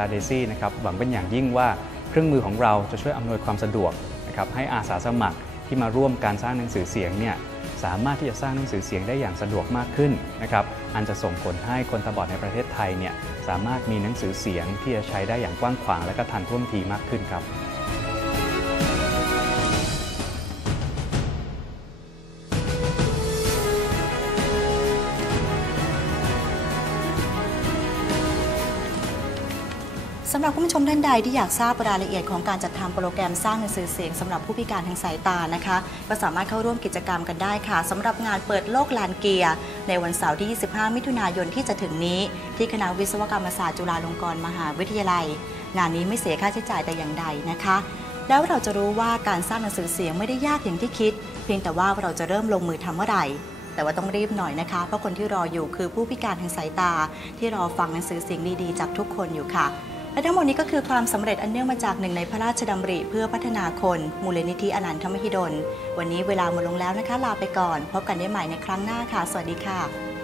ลาเดซี่นะครับหวังเป็นอย่างยิ่งว่าเครื่องมือของเราจะช่วยอำนวยความสะดวกนะครับให้อาสาสมัครที่มาร่วมการสร้างหนังสือเสียงเนี่ยสามารถที่จะสร้างหนังสือเสียงได้อย่างสะดวกมากขึ้นนะครับอันจะส่งผลให้คนตาบอดในประเทศไทยเนี่ยสามารถมีหนังสือเสียงที่จะใช้ได้อย่างกว้างขวางและก็ทันท่วงทีมากขึ้นครับ สำหรับคุณผู้ชมท่านใดที่อยากทราบรายละเอียดของการจัดทำโปรแกรมสร้างหนังสือเสียงสำหรับผู้พิการทางสายตานะคะ ก็สามารถเข้าร่วมกิจกรรมกันได้ค่ะสำหรับงานเปิดโลกลานเกียร์ ในวันเสาร์ที่ 25 มิถุนายนที่จะถึงนี้ ที่คณะวิศวกรรมศาสตร์จุฬาลงกรณ์มหาวิทยาลัย งานนี้ไม่เสียค่าใช้จ่ายแต่อย่างใดนะคะ แล้วเราจะรู้ว่าการสร้างหนังสือเสียงไม่ได้ยากอย่างที่คิด เพียงแต่ว่าเราจะเริ่มลงมือทำเมื่อไหร่แต่ว่าต้องรีบหน่อยนะคะ เพราะคนที่รออยู่คือผู้พิการทางสายตา ที่รอฟังหนังสือเสียงดีๆ จากทุกคนอยู่ค่ะ และทั้งหมดนี้ก็คือความสำเร็จอันเนื่องมาจากหนึ่งในพระราชดำริ เพื่อพัฒนาคนมูลนิธิอนันทมหิดล วันนี้เวลาหมดลงแล้วนะคะลาไปก่อน พบกันได้ใหม่ในครั้งหน้าค่ะ สวัสดีค่ะ